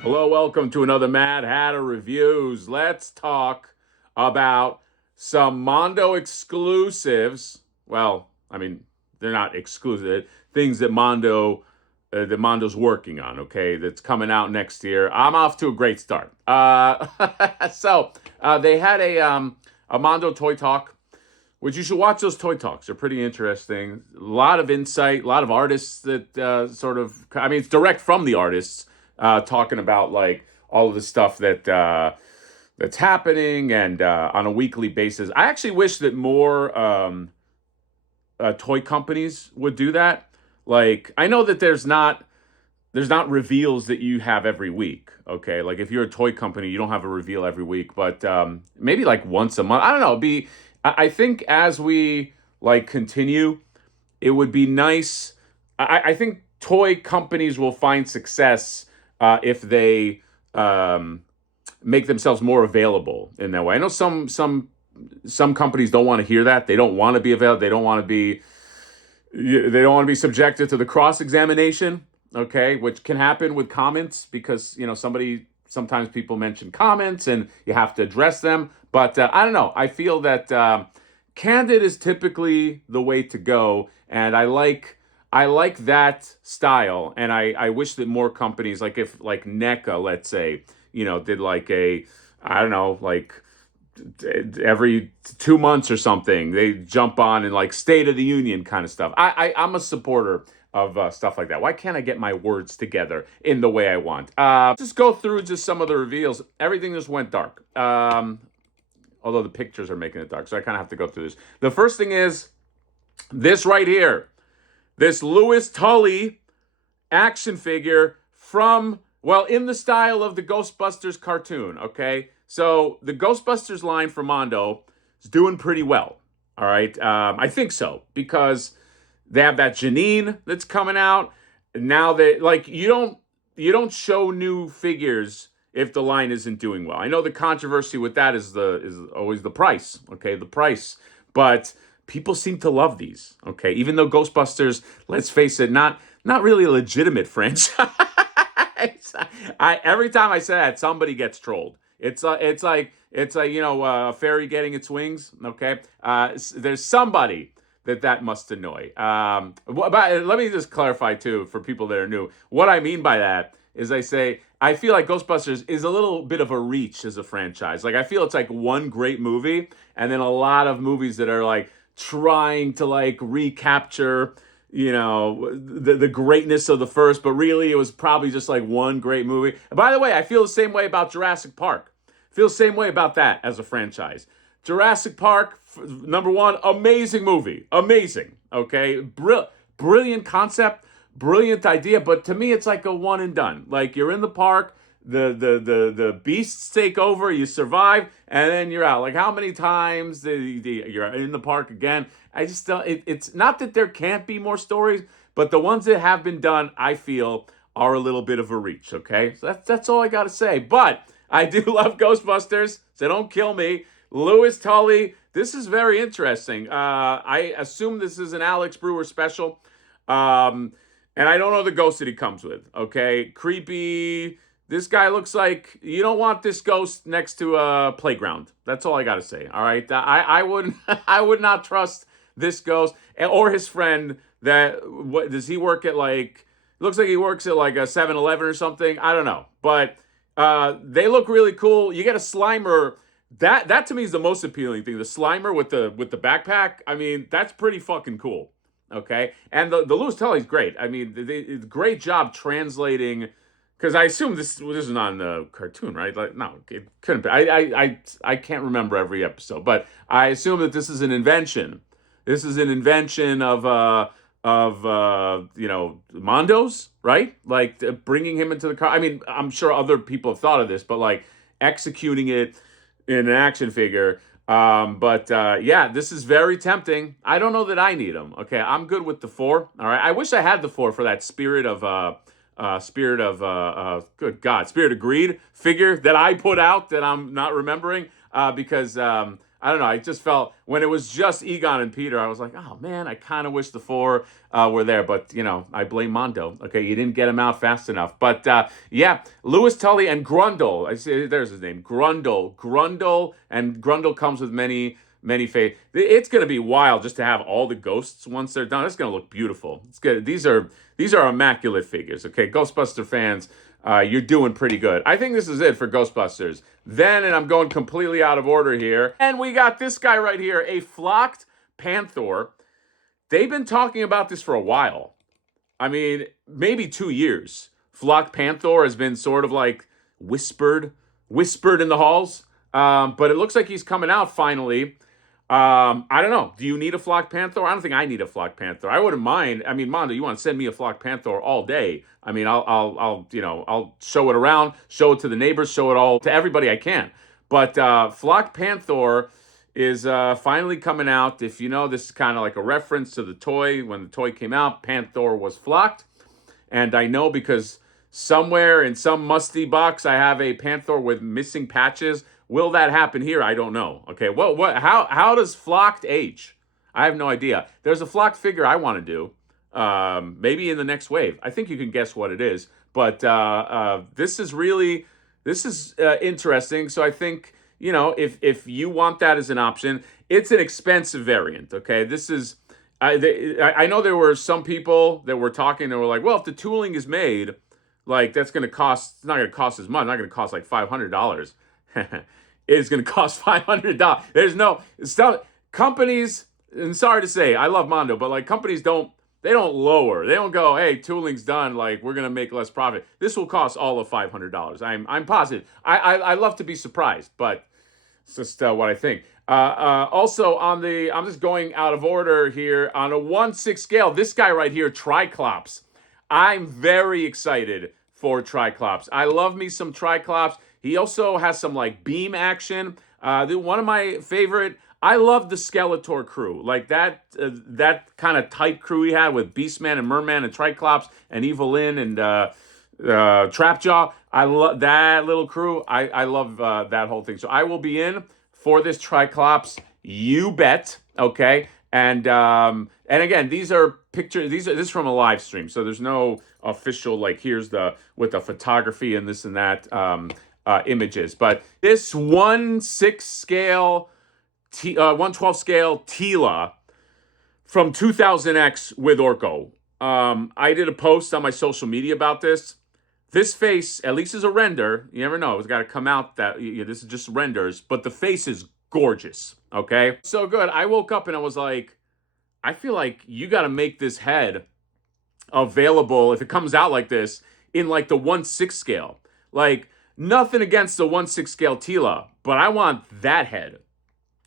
Hello, welcome to another Mad Hatter Reviews. Let's talk about some Mondo exclusives. Well, I mean, they're not exclusive. Things that Mondo's working on. Okay, that's coming out next year. I'm off to a great start. They had a Mondo Toy Talk, which you should watch those Toy Talks. They're pretty interesting. A lot of insight, a lot of artists that I mean, it's direct from the artists talking about like all of the stuff that's happening and on a weekly basis. I actually wish that more toy companies would do that. Like, I know that there's not reveals that you have every week. Okay, like if you're a toy company, you don't have a reveal every week, but maybe like once a month. I don't know. I think as we like continue, it would be nice. I think toy companies will find success if they make themselves more available in that way. I know some companies don't want to hear that. They don't want to be available. They don't want to be subjected to the cross examination. Okay, which can happen with comments because sometimes people mention comments and you have to address them. But I don't know. I feel that candid is typically the way to go, and I like that style, and I wish that more companies, like if like NECA, let's say, did like a, I don't know, like every 2 months or something, they jump on and like State of the Union kind of stuff. I'm a supporter of stuff like that. Why can't I get my words together in the way I want? Just go through just some of the reveals. Everything just went dark. Although the pictures are making it dark, so I kind of have to go through this. The first thing is this right here. This Louis Tully action figure from, well, in the style of the Ghostbusters cartoon, okay? So the Ghostbusters line from Mondo is doing pretty well, all right? I think so, because they have that Janine that's coming out. Now they, like, you don't show new figures if the line isn't doing well. I know the controversy with that is always the price, okay? The price. But people seem to love these. Okay, even though Ghostbusters, let's face it, not really a legitimate franchise. I every time I say that, somebody gets trolled. It's like a fairy getting its wings. Okay, there's somebody that must annoy. But let me just clarify too for people that are new. What I mean by that is I feel like Ghostbusters is a little bit of a reach as a franchise. Like I feel it's like one great movie and then a lot of movies that are like trying to like recapture the greatness of the first, but really it was probably just like one great movie. And by the way, I feel the same way about Jurassic Park. I feel the same way about that as a franchise. Jurassic Park, number one, amazing movie, amazing. Okay, brilliant concept, brilliant idea, but to me, it's like a one and done. Like you're in the park, the beasts take over, you survive, and then you're out. Like how many times you're in the park again? I just don't. It's not that there can't be more stories, but the ones that have been done, I feel, are a little bit of a reach. Okay, so that's all I got to say. But I do love Ghostbusters, so don't kill me. Louis Tully, this is very interesting. I assume this is an Alex Brewer special. And I don't know the ghost that he comes with. Okay, creepy. This guy looks like you don't want this ghost next to a playground. That's all I gotta say. All right, I wouldn't. I would not trust this ghost or his friend. What does he work at? Like, looks like he works at like a 7-Eleven or something. I don't know, but they look really cool. You get a Slimer. That to me is the most appealing thing. The Slimer with the backpack. I mean, that's pretty fucking cool. Okay, and the Louis Tully's great. I mean, great job translating. Because I assume this is not in the cartoon, right? Like, no, it couldn't be. I can't remember every episode, but I assume that this is an invention. This is an invention of Mondo's, right? Like bringing him into the car. I mean, I'm sure other people have thought of this, but like executing it in an action figure. But yeah, this is very tempting. I don't know that I need them. Okay, I'm good with the 4. All right, I wish I had the 4 for that Spirit of Greed figure that I put out that I'm not remembering because I don't know. I just felt when it was just Egon and Peter, I was like, oh man, I kind of wish the four were there. But I blame Mondo. Okay, you didn't get him out fast enough. But yeah, Lewis Tully and Grundle. I see. There's his name, Grundle, and Grundle comes with many faith. It's going to be wild just to have all the ghosts once they're done. It's going to look beautiful. It's good. These are immaculate figures. Okay, Ghostbuster fans, you're doing pretty good. I think this is it for Ghostbusters. Then, and I'm going completely out of order here, and we got this guy right here, a flocked Panther. They've been talking about this for a while. I mean, maybe 2 years. Flocked Panther has been sort of like whispered in the halls. But it looks like he's coming out finally. I don't know. Do you need a flocked panther? I don't think I need a flocked panther. I wouldn't mind. I mean, Mondo, you want to send me a flocked panther all day? I mean, I'll show it around, show it to the neighbors, show it all to everybody I can. But flocked panther is finally coming out. If you know, this is kind of like a reference to the toy. When the toy came out, Panther was flocked, and I know because somewhere in some musty box I have a Panther with missing patches. Will that happen here? I don't know. Okay, how does flocked age? I have no idea. There's a flocked figure I want to do. Maybe in the next wave. I think you can guess what it is. But this is interesting. So I think if you want that as an option, it's an expensive variant. Okay, this is. I know there were some people that were talking. They were like, well, if the tooling is made, like that's going to cost. It's not going to cost as much. It's not going to cost like $500. It's going to cost $500. There's no stuff. Companies, and sorry to say, I love Mondo, but like companies don't lower. They don't go, hey, tooling's done. Like we're going to make less profit. This will cost all of $500. I'm positive. I love to be surprised, but it's just what I think. Also I'm just going out of order here on a 1/6 scale. This guy right here, Triclops. I'm very excited for Triclops. I love me some Triclops. He also has some like beam action. One of my favorite. I love the Skeletor crew, like that kind of tight crew he had with Beastman and Merman and Triclops and Evelyn and Trapjaw. I love that little crew. I love that whole thing. So I will be in for this Triclops. You bet. Okay. And again, these are pictures. This is from a live stream, so there's no official like here's with the photography and this and that. Images, but this 1/6 scale, 1/12 scale Tila from 2000X with Orko. I did a post on my social media about this. This face, at least is a render. You never know; it's got to come out that this is just renders, but the face is gorgeous. Okay, so good. I woke up and I was like, I feel like you got to make this head available if it comes out like this in like the 1/6 scale, like. Nothing against the 1/6 scale Teela, but I want that head.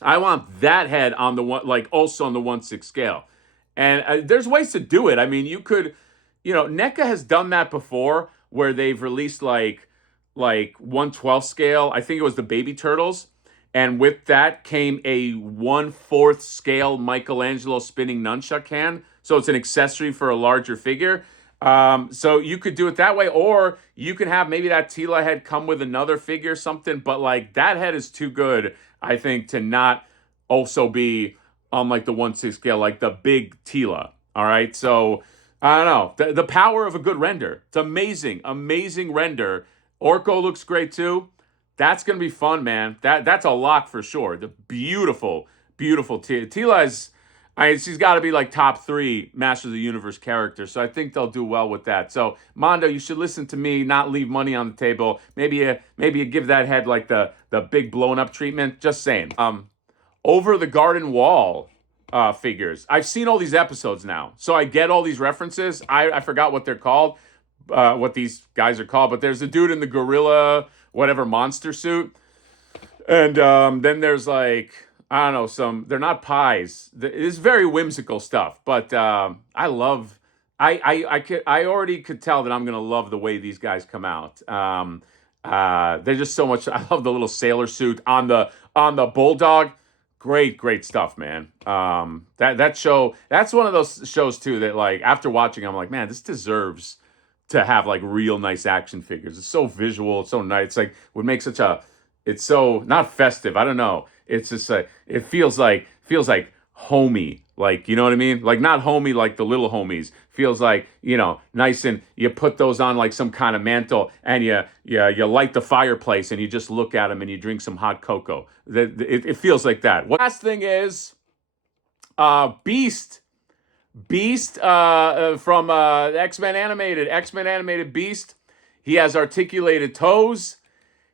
I want that head on the one, like also on the 1/6 scale. And there's ways to do it. I mean, you could, NECA has done that before, where they've released like 1/12 scale. I think it was the Baby Turtles, and with that came a 1/4 scale Michelangelo spinning nunchuck hand. So it's an accessory for a larger figure. So you could do it that way, or you can have maybe that Tila head come with another figure, something, but like that head is too good, I think, to not also be on like the 1/6 scale, like the big Tila. All right. So I don't know. The power of a good render. It's amazing render. Orko looks great too. That's going to be fun, man. That's a lock for sure. The beautiful Tila. Tila is, she's got to be like top 3 Masters of the Universe characters. So I think they'll do well with that. So Mondo, you should listen to me, not leave money on the table. Maybe you give that head like the big blown up treatment. Just saying. Over the Garden Wall figures. I've seen all these episodes now, so I get all these references. I forgot what they're called, what these guys are called. But there's a dude in the gorilla whatever monster suit, and then there's like. I don't know, they're not pies. It's very whimsical stuff, but I love, I already could tell that I'm going to love the way these guys come out. They're just so much, I love the little sailor suit on the Bulldog. Great stuff, man. That show, that's one of those shows too, that like, after watching, I'm like, man, this deserves to have like real nice action figures. It's so visual. It's so nice. It's like, would make it's so, not festive. I don't know. It's just like it feels like homey, like you know what I mean? Like not homey like the little homies. Feels like nice, and you put those on like some kind of mantle, and you light the fireplace, and you just look at them, and you drink some hot cocoa. It feels like that. Last thing is Beast. Beast from X Men animated Beast. He has articulated toes.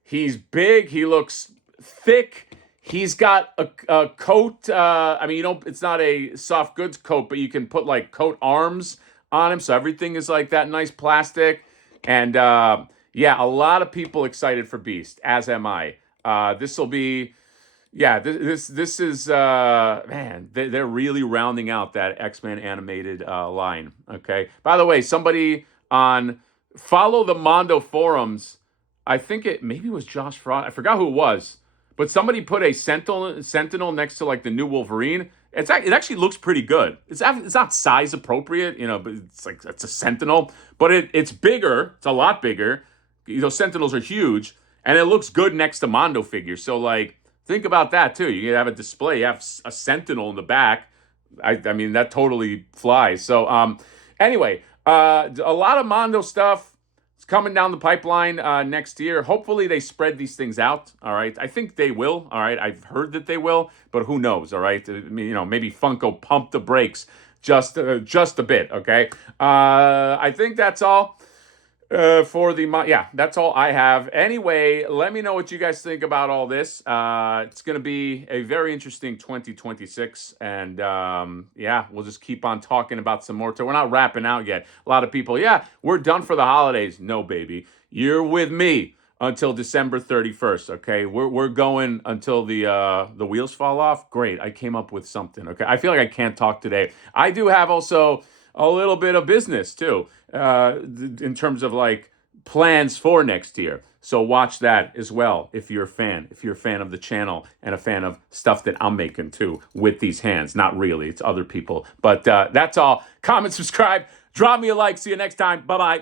He's big. He looks thick. He's got a coat. I mean, it's not a soft goods coat, but you can put like coat arms on him. So everything is like that nice plastic. And yeah, a lot of people excited for Beast, as am I. This will be, yeah, this is man, they're really rounding out that X-Men animated line. Okay. By the way, somebody on follow the Mondo forums. I think it maybe was Josh Frost. I forgot who it was, but somebody put a Sentinel next to like the new Wolverine. It actually looks pretty good. It's not size appropriate, but it's a Sentinel, but it's bigger. It's a lot bigger. Sentinels are huge, and it looks good next to Mondo figures. So like, think about that too. You have a display. You have a Sentinel in the back. I mean that totally flies. So anyway, a lot of Mondo stuff. It's coming down the pipeline next year. Hopefully they spread these things out. All right. I think they will. All right. I've heard that they will, but who knows? All right. I mean, maybe Funko pump the brakes just a bit. Okay. I think that's all for yeah, that's all I have. Anyway, let me know what you guys think about all this. It's going to be a very interesting 2026. And yeah, we'll just keep on talking about some more. We're not wrapping out yet. A lot of people, yeah, we're done for the holidays. No, baby. You're with me until December 31st, okay? We're going until the wheels fall off. Great. I came up with something, okay? I feel like I can't talk today. I do have also a little bit of business too, in terms of like plans for next year. So watch that as well if you're a fan. If you're a fan of the channel and a fan of stuff that I'm making too with these hands. Not really, it's other people. But that's all. Comment, subscribe, drop me a like. See you next time. Bye-bye.